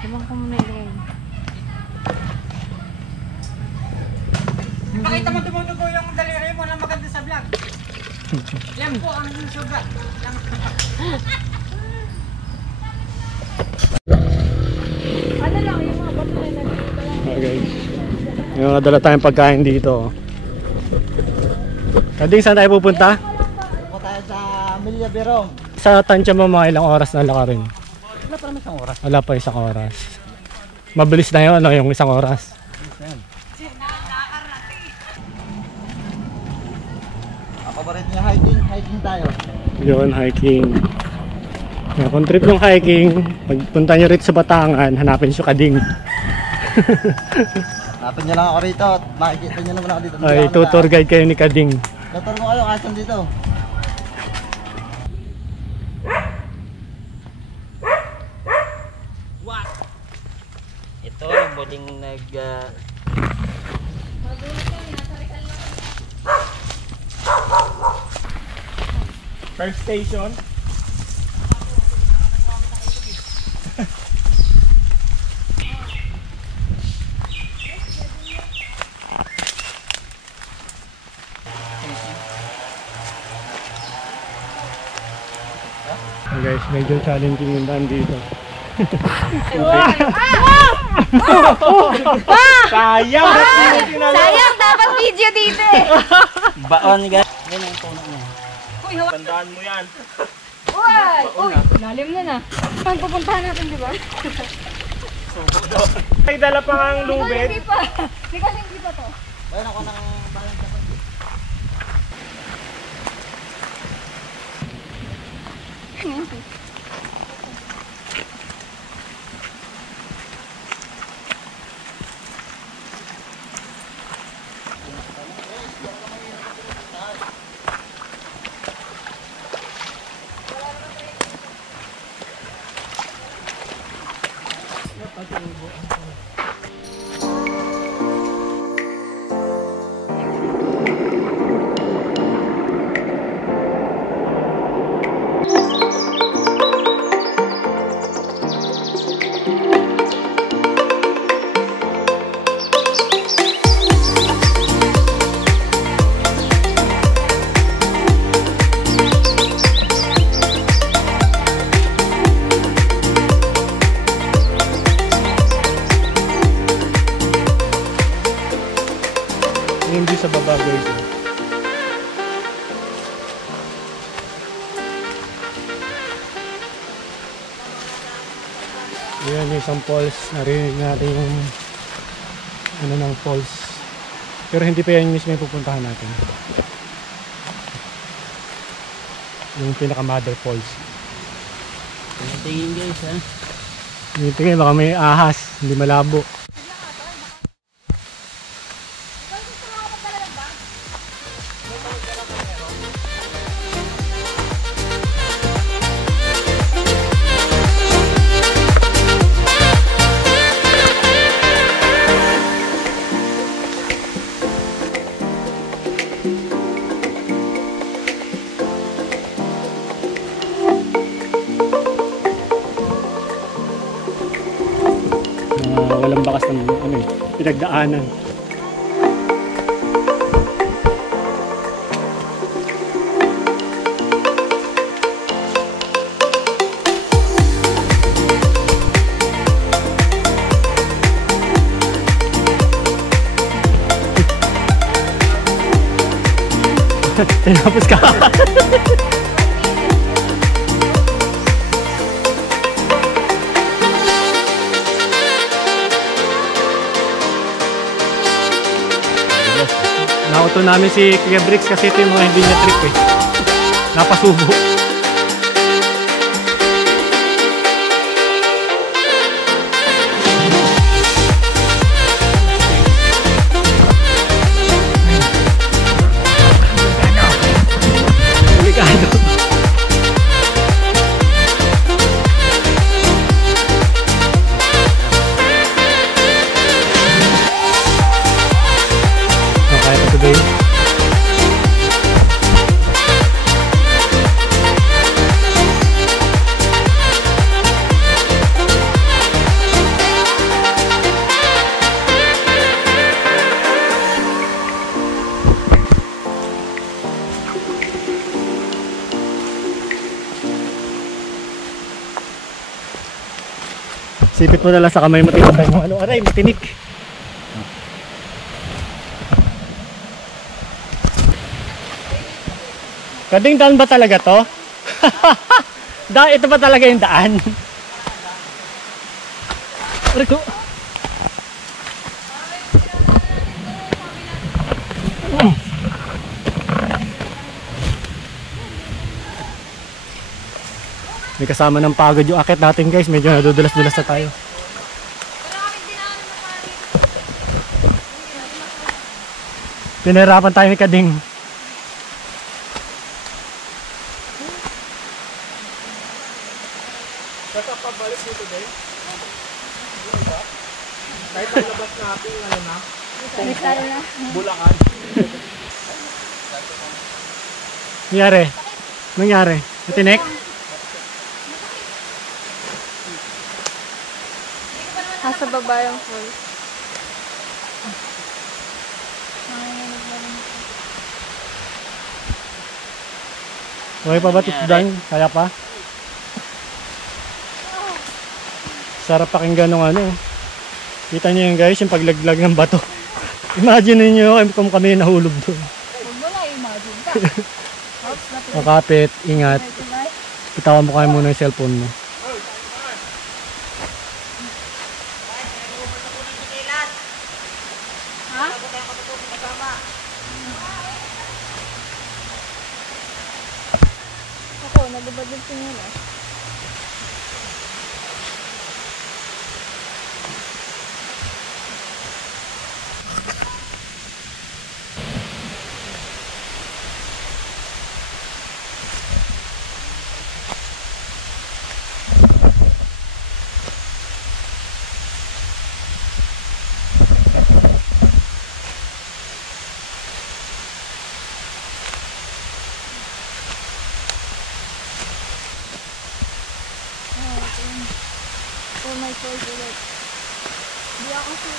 Tumang ko muna ilagay. Pakita mo tumutugo yung daliri mo na maganda sa vlog. Yan po ang sobra. Ano lang, yung mga bato na nagdito lang. Okay guys. May mga dala tayong pagkain dito. Kading, saan tayo pupunta? Punta tayo sa Milya Berong. Sa Tansya mo mga ilang oras na lakarin? Wala pa naman isang oras. Wala pa isang oras. Mabilis na yun, ano, yung isang oras. Paborito niya hiking tayo. Yun, hiking. Kung trip yung hiking, pagpunta nyo rito sa Batangan, hanapin siyo Kading. Hanapin niyo lang ako rito at makikita niyo naman ako dito. Ay, tutor guide kayo ni Kading. Tutor mo kayo kasan dito. What? Ito yung buling First station. Guys, medyo challenging yung daan dito. Sayang! Sayang, dapat video dito eh. baon guys. Yan ang puno niya. Tandaan mo yan. Uy, lalim na na. Saan pupuntahan natin, di ba? May dala pa ang lubid. Hindi pa. Hindi kasi hindi pa to. Bayan ako ng bayan ka pa. Hindi sa baba guys. Ayan yung isang falls. Narinig natin yung ano ng falls. Pero hindi pa yan mismo yung pupuntahan natin. Yung pinaka mother falls. Tingin guys ha. Tingin baka may ahas. Hindi malabo. Walang bakas ng ano eh, pinagdaanan. Tinapos ka. Nauto namin si Kuya Bricks kasi ito yung mga hindi niya trip eh. Napasubo. Delikado. Okay, today. Sipit mo na lang sa kamay mo, tinatay mo. Ano, aray, matinik. Kading daan ba talaga to? Ito ba talaga yung daan? Aray ko. May kasama ng pagod yung akit natin guys. Medyo nadudulas-dulas na tayo. Pinahirapan tayo ni Kading. Basta pabalik dito din. Kahit palabas natin, ano na? Next tayo na. Bulacan. Nangyari? Nangyari? Matinik? Nasa baba yung falls. Okay pa ba titdan? Kaya pa? Sarap pakinggan ng ano. Kita niyo yun guys, yung paglaglag ng bato. Imagine niyo kung kami nahulog doon. Huwag mo na imagine ka. Oops, natin. Makapit, ingat. Itawan mo kayo muna yung cellphone mo. Ha? Ako, nagabagod ko nila. For my choice ulit. Di ako si...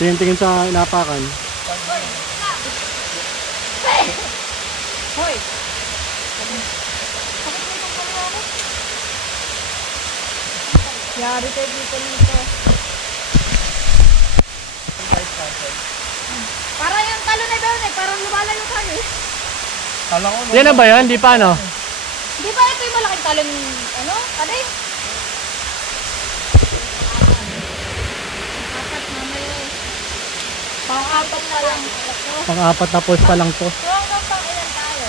Tingin-tingin sa inapakan. Hoy! Yari tayo dito nito. Para yung talo na doon eh, parang lumalayo tayo eh. Kala ko, Yan na ba yan? Di pa ano? Di ba ito yung malaking talon, ano? Kaday? Apat mamaya eh. Pang-apat na lang. Pang-apat na post pa lang to. So hanggang pang ilan tayo?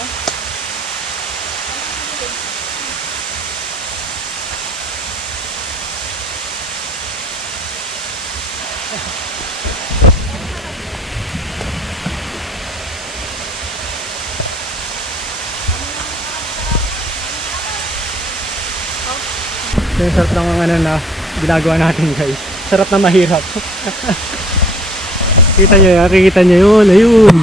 Ito yung sarap ng ano na ginagawa natin guys. Sarap na mahirap. Kita nyo yan, kikita nyo yun, ayun.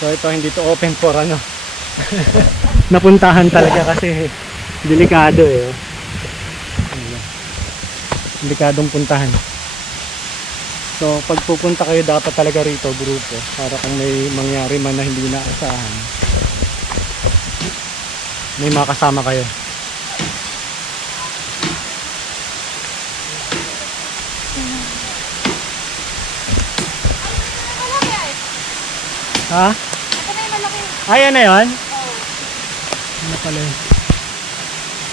So ito hindi to open for ano. Napuntahan talaga kasi delikado eh. Delikadong puntahan. So pag pupunta kayo dapat talaga rito grupo para kung may mangyari man na hindi inaasahan may makasama kayo. Ha? Ito na yung malaki. Ay, ano yun? Oh. Ano pala yun?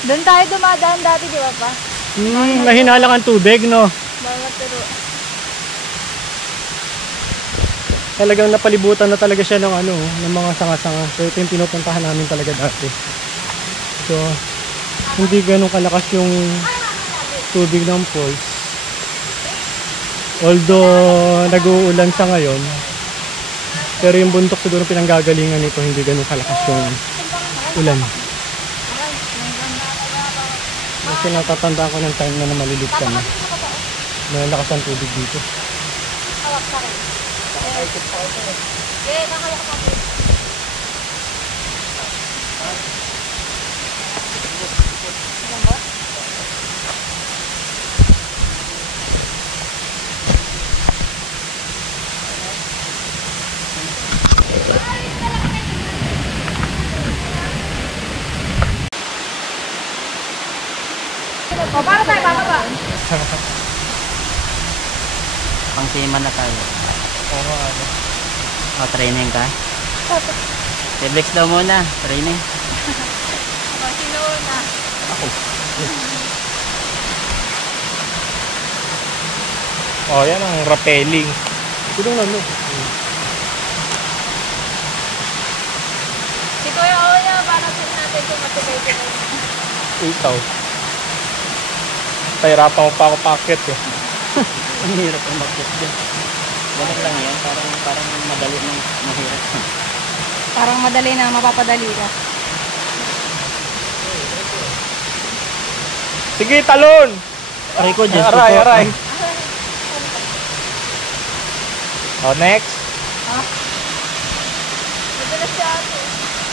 Doon tayo dumadaan dati, di ba pa? Nahinala ang tubig, no? Mga turo. Talagang napalibutan na talaga siya ng ano, ng mga sanga-sanga. So ito yung pinupuntahan namin talaga dati. So hindi ganun kalakas yung tubig ng falls. Although nag-uulan sa ngayon, pero yung bundok siguro pinanggagalingan nito, hindi ganun kalakas yung ulan. Kasi natatandaan ko ng time na malilit kami. Malalakas ang tubig dito. O, para tayo bababa. Pang siman na tayo. O, training ka? T-Flex daw muna, training. O, sino na? Oh, yan ang rappelling. Tulong lang, no? Si Kuya Oya, para sa natin kung matibay-tibay na. Ikaw. Pahirapan mo pa ako packet eh. Ang hirap ang bakit dyan. Ganun lang yan, parang madali ng mahirap. Parang madali na, mapapadali ka. Sige, talon! Aray ko, Diyos ko Aray, po. aray. Oh, next. Madalas siya ate.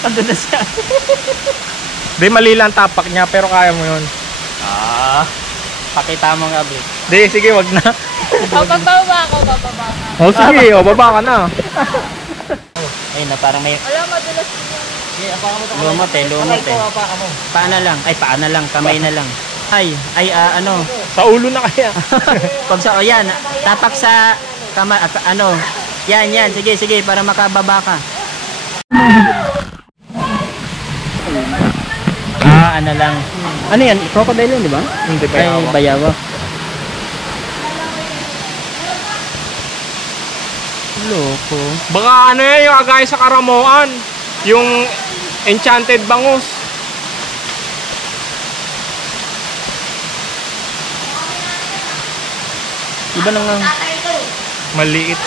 Ando na siya. Di, mali lang tapak niya, pero kaya mo yun. Pakita mo nga, bro. Di, sige, wag na. O, pagbaba ako, bababa ka. Oh, sige, oh, baba ka na. Ayun na, parang may Alam, madalas din yan. lumot eh. Paana lang, paana lang, kamay na lang. Ano, Sa ulo na kaya. pag sa, yan, tapak sa kamay, ano, yan, sige, para makababa ka. Ano lang. Ano yan? Crocodile yun, di ba? Hindi pa Ay, yawa. bayawa. Loko. Baka ano yan, yung agay sa Karamoan. Yung enchanted bangus. Iba nang lang. Maliit.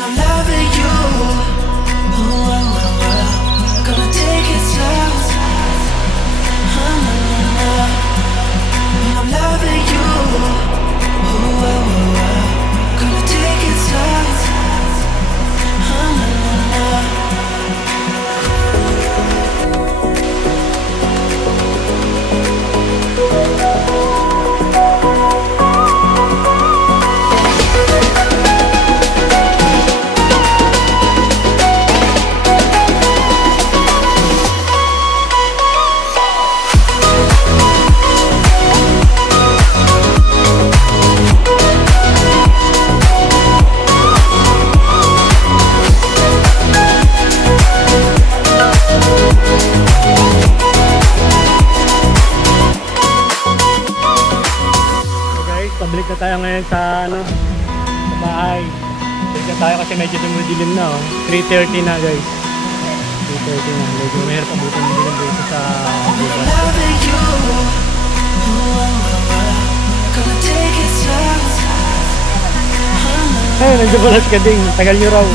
I'm loving you. Oh, oh, oh, oh. Gonna take it slow. I'm loving you. Oh, oh, oh, oh. Gonna take it slow. Pabalik na tayo ngayon sa ano, sa bahay. Balik na tayo kasi medyo dumidilim na, oh. 3:30 na, guys. 3:30 na. Medyo mahirap abutin ng dilim dito sa lugar. Loving you. Oh, oh, oh, oh. Gonna take it slow. Ay, nandiyan pala si Kading. Tagal nyo raw.